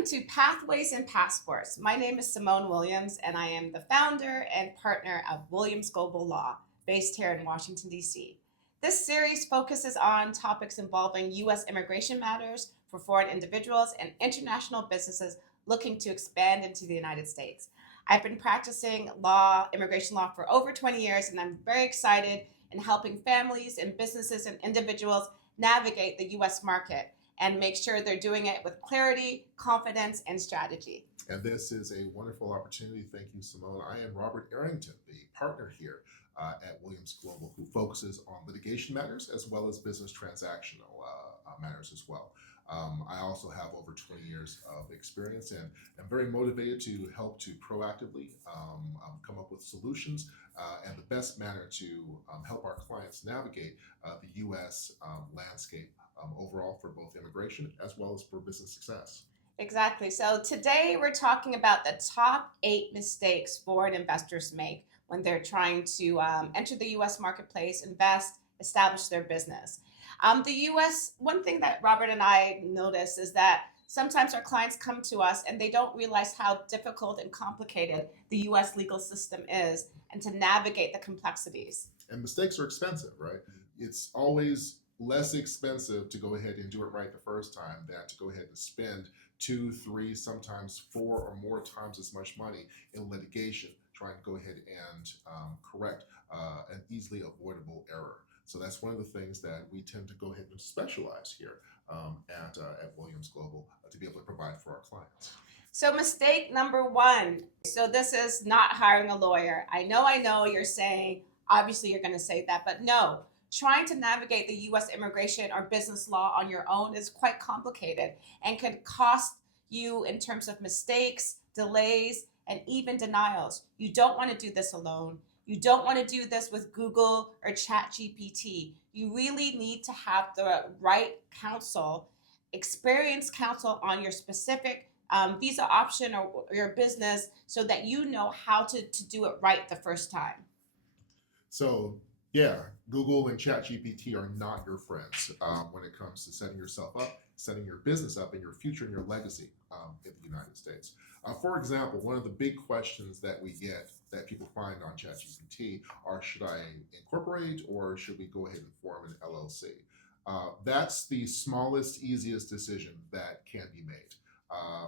Welcome to Pathways and Passports. My name is Simone Williams, and I am the founder and partner of Williams Global Law, based here in Washington, D.C. This series focuses on topics involving U.S. immigration matters for foreign individuals and international businesses looking to expand into the United States. I've been practicing immigration law, for over 20 years, and I'm very excited in helping families and businesses and individuals navigate the U.S. market and make sure they're doing it with clarity, confidence, and strategy. And this is a wonderful opportunity. Thank you, Simone. I am Robert Arrington, the partner here at Williams Global, who focuses on litigation matters as well as business transactional matters as well. I also have over 20 years of experience, and I'm very motivated to help to proactively come up with solutions and the best manner to help our clients navigate the U.S. landscape overall for both immigration as well as for business success. Exactly. So today we're talking about the top 8 mistakes foreign investors make when they're trying to enter the U.S. marketplace, invest, establish their business. The U.S., one thing that Robert and I notice is that sometimes our clients come to us and they don't realize how difficult and complicated the U.S. legal system is and to navigate the complexities. And mistakes are expensive, right? It's always less expensive to go ahead and do it right the first time than to go ahead and spend 2, 3, sometimes 4 or more times as much money in litigation trying to go ahead and correct an easily avoidable error. So that's one of the things that we tend to go ahead and specialize here at Williams Global to be able to provide for our clients. So mistake number 1. So this is not hiring a lawyer. I know you're saying, obviously you're going to say that, but no. Trying to navigate the U.S. immigration or business law on your own is quite complicated and could cost you in terms of mistakes, delays, and even denials. You don't want to do this alone. You don't want to do this with Google or ChatGPT. You really need to have the right counsel, experienced counsel on your specific visa option or your business so that you know how to do it right the first time. So yeah, Google and ChatGPT are not your friends when it comes to setting yourself up, setting your business up, and your future and your legacy in the United States. For example, one of the big questions that we get that people find on ChatGPT are, should I incorporate or should we go ahead and form an LLC? That's the smallest, easiest decision that can be made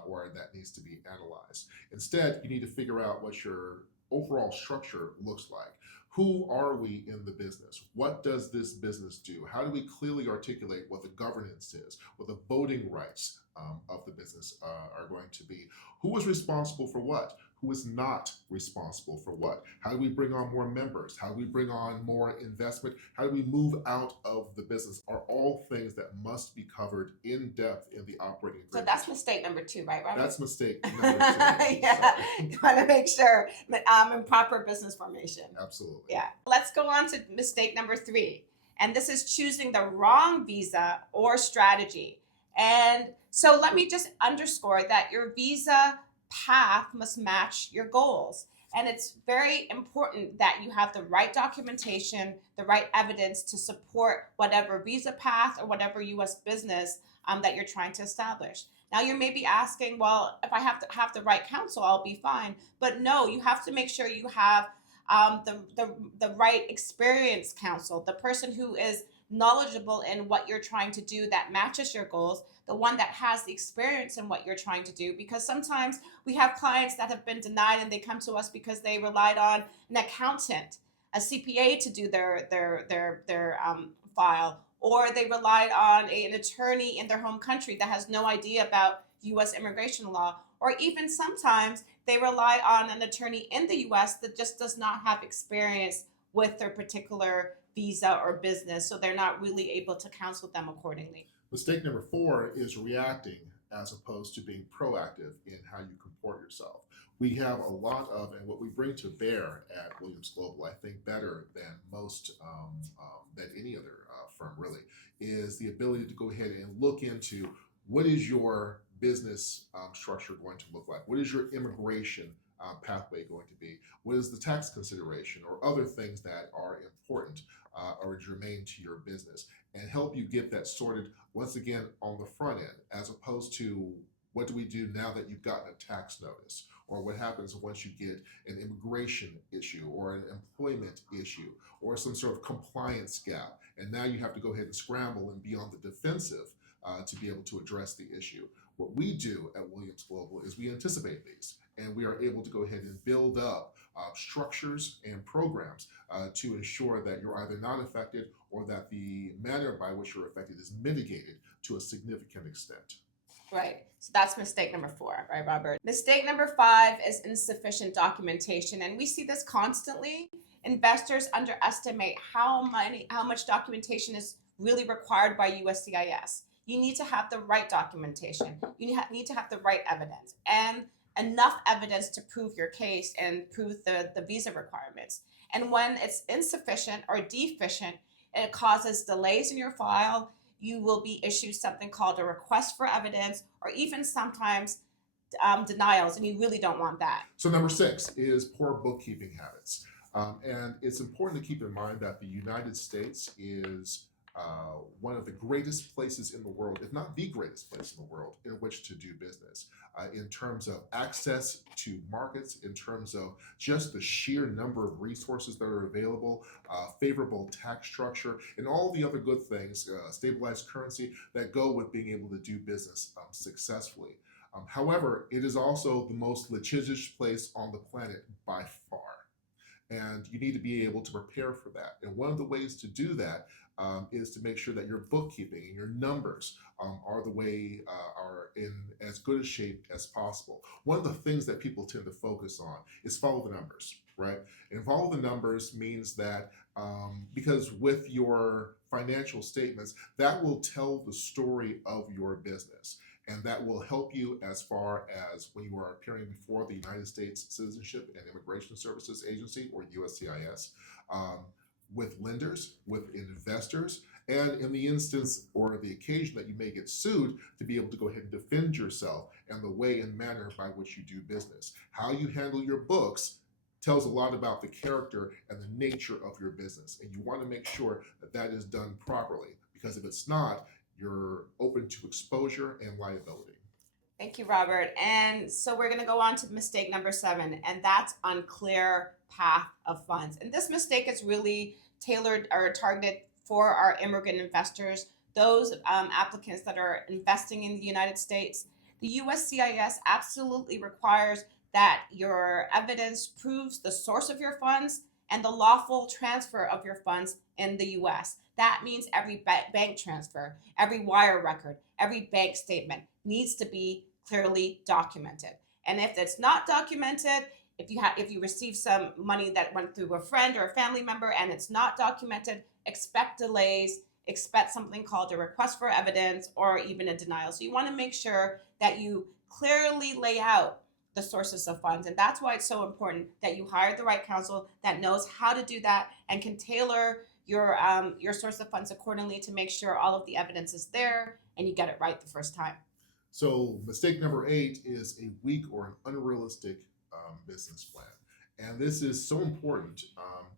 or that needs to be analyzed. Instead, you need to figure out what your overall structure looks like. Who are we in the business? What does this business do? How do we clearly articulate what the governance is, what the voting rights of the business are going to be? Who is responsible for what? Who is not responsible for what? How do we bring on more members? How do we bring on more investment? How do we move out of the business? Are all things that must be covered in depth in the operating agreement. So that's mistake number 2, right, Robert? That's mistake number 2. Yeah, you want to make sure improper business formation. Absolutely. Yeah. Let's go on to mistake number 3. And this is choosing the wrong visa or strategy. And so let me just underscore that your visa path must match your goals. And it's very important that you have the right documentation, the right evidence to support whatever visa path or whatever U.S. business that you're trying to establish. Now you may be asking, well, if I have to have the right counsel, I'll be fine. But no, you have to make sure you have the right experienced counsel, the person who is knowledgeable in what you're trying to do that matches your goals, the one that has the experience in what you're trying to do. Because sometimes we have clients that have been denied and they come to us because they relied on an accountant, a CPA to do their file, or they relied on an attorney in their home country that has no idea about U.S. immigration law, or even sometimes they rely on an attorney in the U.S. that just does not have experience with their particular visa or business, so they're not really able to counsel them accordingly. Mistake number 4 is reacting as opposed to being proactive in how you comport yourself. We have a lot of, and what we bring to bear at Williams Global, I think better than most, than any other firm really, is the ability to go ahead and look into what is your business structure going to look like? What is your immigration pathway going to be? What is the tax consideration or other things that are important or germane to your business, and help you get that sorted once again on the front end, as opposed to What do we do now that you've gotten a tax notice? Or what happens once you get an immigration issue or an employment issue or some sort of compliance gap? And now you have to go ahead and scramble and be on the defensive to be able to address the issue. What we do at Williams Global is we anticipate these, and we are able to go ahead and build up structures and programs to ensure that you're either not affected or that the manner by which you're affected is mitigated to a significant extent. Right. So that's mistake number 4, right, Robert? Mistake number 5 is insufficient documentation. And we see this constantly. Investors underestimate how much documentation is really required by USCIS. You need to have the right documentation. You need to have the right evidence and enough evidence to prove your case and prove the visa requirements. And when it's insufficient or deficient, it causes delays in your file. You will be issued something called a request for evidence, or even sometimes denials, and you really don't want that. So number 6 is poor bookkeeping habits. And it's important to keep in mind that the United States is one of the greatest places in the world, if not the greatest place in the world, in which to do business. In terms of access to markets, in terms of just the sheer number of resources that are available, favorable tax structure, and all the other good things, stabilized currency, that go with being able to do business successfully. However, it is also the most litigious place on the planet by far. And you need to be able to prepare for that. And one of the ways to do that is to make sure that your bookkeeping and your numbers are in as good a shape as possible. One of the things that people tend to focus on is follow the numbers, right? And follow the numbers means that because with your financial statements, that will tell the story of your business. And that will help you as far as when you are appearing before the United States Citizenship and Immigration Services Agency, or USCIS, with lenders, with investors, and in the instance or the occasion that you may get sued, to be able to go ahead and defend yourself and the way and manner by which you do business. How you handle your books tells a lot about the character and the nature of your business. And you want to make sure that that is done properly, because if it's not, you're open to exposure and liability. Thank you, Robert. And so we're going to go on to mistake number 7, and that's unclear path of funds. And this mistake is really tailored or targeted for our immigrant investors, those applicants that are investing in the United States. The USCIS absolutely requires that your evidence proves the source of your funds and the lawful transfer of your funds in the US. That means every bank transfer, every wire record, every bank statement needs to be clearly documented. And if it's not documented, if you receive some money that went through a friend or a family member and it's not documented, expect delays, expect something called a request for evidence or even a denial. So you want to make sure that you clearly lay out the sources of funds. And that's why it's so important that you hire the right counsel that knows how to do that and can tailor your source of funds accordingly to make sure all of the evidence is there and you get it right the first time. So mistake number 8 is a weak or an unrealistic business plan. And this is so important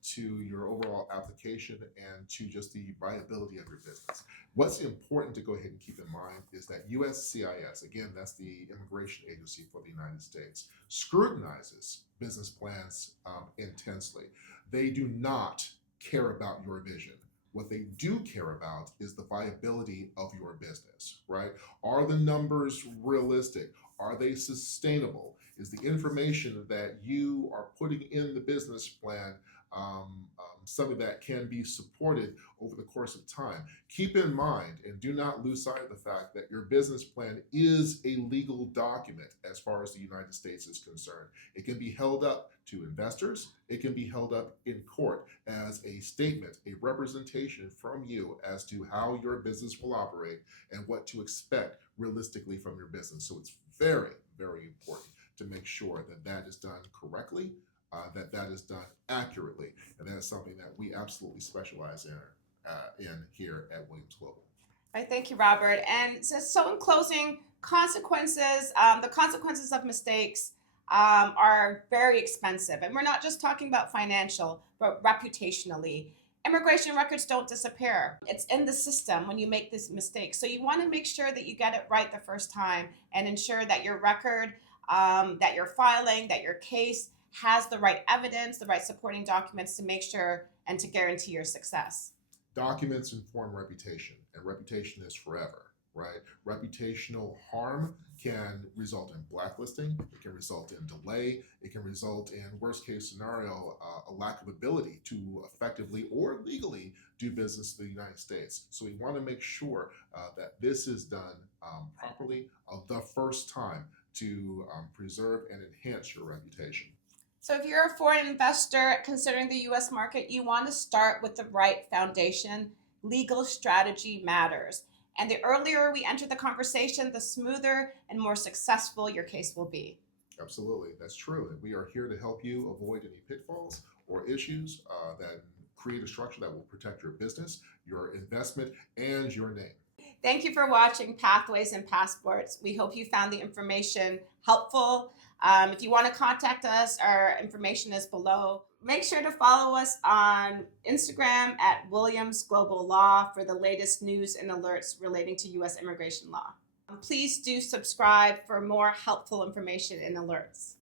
to your overall application and to just the viability of your business. What's important to go ahead and keep in mind is that USCIS, again, that's the immigration agency for the United States, scrutinizes business plans intensely. They do not care about your vision. What they do care about is the viability of your business, right? Are the numbers realistic? Are they sustainable? Is the information that you are putting in the business plan something that can be supported over the course of time? Keep in mind and do not lose sight of the fact that your business plan is a legal document as far as the United States is concerned. It can be held up to investors. It can be held up in court as a statement, a representation from you as to how your business will operate and what to expect realistically from your business. So it's very, very important to make sure that that is done correctly, that is done accurately, and that is something that we absolutely specialize in here at Williams Global. Right, thank you, Robert. And so in closing, the consequences of mistakes are very expensive. And we're not just talking about financial, but reputationally. Immigration records don't disappear. It's in the system when you make this mistake. So you want to make sure that you get it right the first time and ensure that your record, that your filing, that your case has the right evidence, the right supporting documents to make sure and to guarantee your success. Documents inform reputation, and reputation is forever, right? Reputational harm can result in blacklisting, it can result in delay, it can result in, worst case scenario, a lack of ability to effectively or legally do business in the United States. So we want to make sure that this is done properly the first time to preserve and enhance your reputation. So if you're a foreign investor considering the US market, you want to start with the right foundation. Legal strategy matters. And the earlier we enter the conversation, the smoother and more successful your case will be. Absolutely, that's true. And we are here to help you avoid any pitfalls or issues that create a structure that will protect your business, your investment, and your name. Thank you for watching Pathways and Passports. We hope you found the information helpful. If you want to contact us, our information is below. Make sure to follow us on Instagram at Williams Global Law for the latest news and alerts relating to U.S. immigration law. Please do subscribe for more helpful information and alerts.